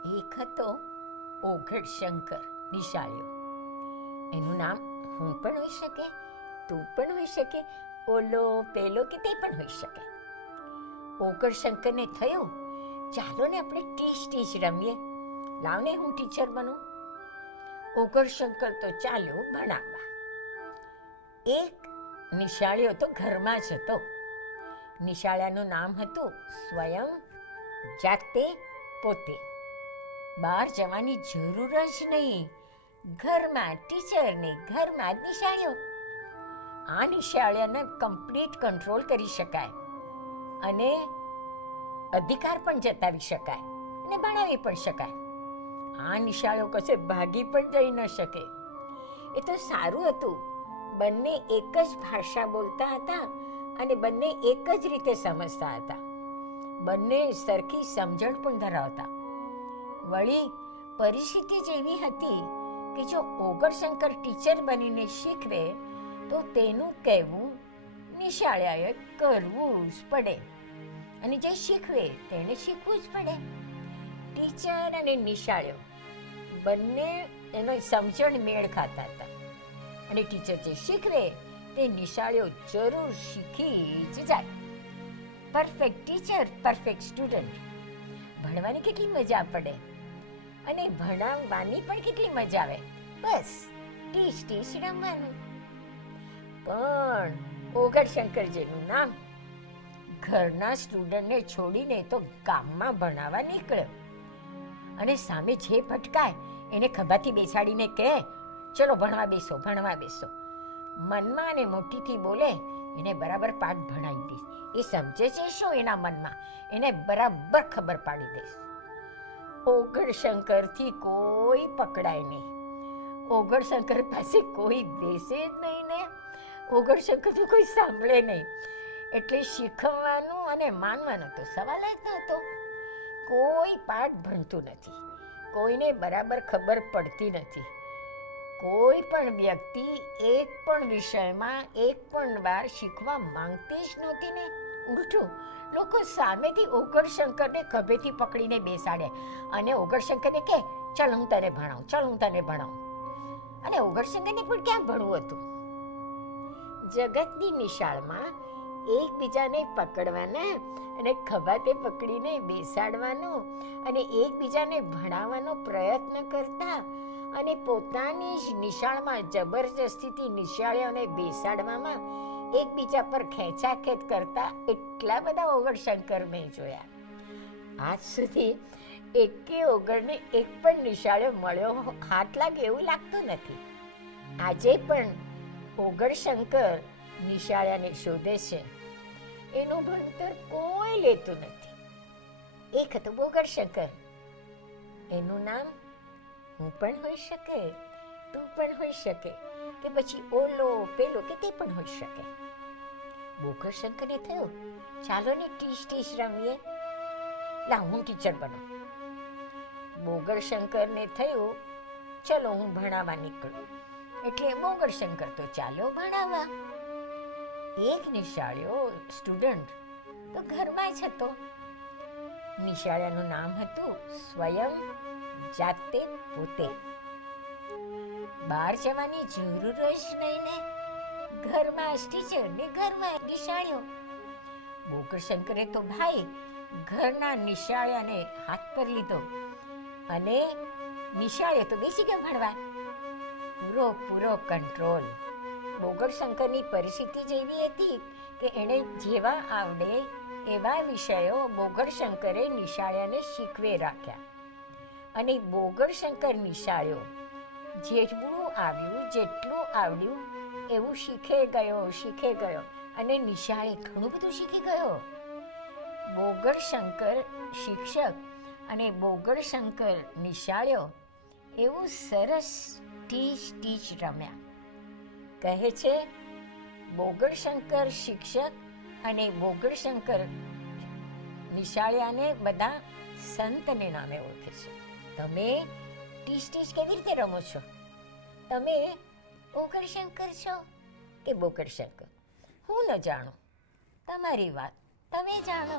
એક હતો ઓઘડ શંકર નિશાળ્યો. એનું નામ હું પણ હોઈ શકે, તું પણ હોઈ શકે, ઓલો પેલો કે તે પણ હોઈ શકે. ઓઘડ શંકરને થયું, ચાલો ને આપણે ટીચ રમીએ, લાવને હું ટીચર બનું. ઓઘડ શંકર તો ચાલ્યો ભણાવવા. એક નિશાળ્યો તો ઘરમાં જ હતો. નિશાળ્યાનું નામ હતું સ્વયં જાતે પોતે. બહાર જવાની જરૂર જ નહીં, ઘરમાં ટીચરને ઘરમાં જ નિશાળ્યો. આ નિશાળ્યાને કમ્પ્લીટ કંટ્રોલ કરી શકાય અને અધિકાર પણ જતાવી શકાય અને ભણાવી પણ શકાય. આ નિશાળો કશે ભાગી પણ જઈ ન શકે. એ તો સારું હતું, બંને એક જ ભાષા બોલતા હતા અને બંને એક જ રીતે સમજતા હતા. બંને સરખી સમજણ પણ ધરાવતા. વળી પરિસ્થિતિ જ એવી હતી કે જો ઓઘડ શંકર ટીચર બનીને શીખવે તો તેનું કહેવું નિશાળ્યાએ કરવું જ પડે અને જે શીખવે તેને શીખવું જ પડે. ટીચર અને નિશાળ્યો બંને એનો સમજણ મેળ ખાતા હતા અને ટીચર જે શીખવે તે નિશાળ્યો જરૂર શીખી જ જાય. Perfect teacher, perfect student. ભણવાની કેટલી મજા પડે અને ભણાવવાની પણ કેટલી મજા આવે. બસ ટીચ રમવાનું. પણ ઓઘડ શંકરજીનું નામ ઘરના સ્ટુડન્ટને છોડીને તો ગામમાં ભણાવવા નીકળ્યો અને સામે જે ભટકાય એને ખભાથી બેસાડીને કહે, ચલો ભણવા બેસો, ભણવા બેસો. મનમાં અને મોટીથી બોલે, એને બરાબર પાઠ ભણાવી દઈશ. એ સમજે છે શું એના મનમાં, એને બરાબર ખબર પાડી દઈશ. ઓઘડ શંકરથી કોઈ પકડાય નહીં. ઓઘડ શંકર પાસે કોઈ બેસે જ નહીં ને ઓઘડ શંકર તો કોઈ સાંભળે નહીં. એટલે શીખવવાનું અને માનવાનું તો સવાલ જ નહોતો. કોઈ પાઠ ભણતું નથી, કોઈને બરાબર ખબર પડતી નથી. કોઈ પણ વ્યક્તિ એક પણ વિષયમાં એક પણ વાર શીખવા માંગતી જ નહોતી ને. ઉલટું લોકો સામેથી ઓઘડ શંકરને ખભેથી પકડીને બેસાડે અને ઓઘડ શંકરને કહે, ચાલ હું તને ભણાવું, ચાલ હું તને ભણાવું. અને ઓઘડ શંકરને પણ ક્યાં ભણવું હતું? જગતની નિશાળમાં એકબીજાને પકડવાના અને ખભાતે પકડીને બેસાડવાનો અને એકબીજાને ભણાવવાનો પ્રયત્ન કરતા અને પોતાની જ નિશાળમાં જબરજસ્તીથી નિશાળીઓને બેસાડવામાં એકબીજા પર ખેંચાખેંચ કરતા એટલા બધા ઓઘડ શંકર મેં જોયા. આજ સુધી એકે ઓઘડને એક પણ નિશાળ્યો મળ્યો હાથ લાગે એવું લાગતું નથી. આજે પણ ઓઘડ શંકર નિશાળ્યાને શોધે છે. એનું ભણતર કોઈ લેતું નથી. એક હતો ઓઘડ શંકર. એનું નામ હું પણ હોઈ શકે, તું પણ હોઈ શકે, કે પછી ઓલો પેલો કે તે પણ હોઈ શકે. ઓઘડ શંકરને થયું, ચાલો ને ટીચ રમીએ, લાવ હું ટીચર બનું. ઓઘડ શંકરને થયું, ચલો હું ભણાવવા નીકળું. એટલે ઓઘડ શંકર તો ચાલ્યો ભણાવવા. એક નિશાળ્યો સ્ટુડન્ટ તો ઘરમાં જ હતો. નિશાળ્યાનું નામ હતું સ્વયં જાતે પોતે. બહાર જવાની જરૂર જ નહીં ને, ઘરમાં જ ટીચર ને ઘરમાં નિશાળ્યો. ઓઘડ શંકરે તો ભાઈ ઘરના નિશાળ્યાને હાથ પર લીધો અને નિશાળ્યો તો બેસી ગયો ભણવા. પૂરો કંટ્રોલ. ઓઘડ શંકરની પરિસ્થિતિ જ એવી હતી કે એણે જેવા આવડે એવા વિષયો ઓઘડ શંકરે નિશાળ્યાને શીખવે રાખ્યા. અને ઓઘડ શંકર નિશાળ્યો જેટલું આવડ્યું એવું શીખે ગયો અને નિશાળે ઘણું બધું શીખી ગયો. ઓઘડ શંકર શિક્ષક અને ઓઘડ શંકર નિશાળ્યો એવું સરસ ટીચ રમ્યા. કહે છે, ઓઘડ શંકર શિક્ષક અને ઓઘડ શંકર નિશાળ્યાને બધા સંતને નામે ઓળખે છે. તમે ટીચ કેવી રીતે રમો છો? તમે ઓઘડ શંકર છો કે ઓઘડ શંકર? હું ન જાણું, તમારી વાત તમે જાણો.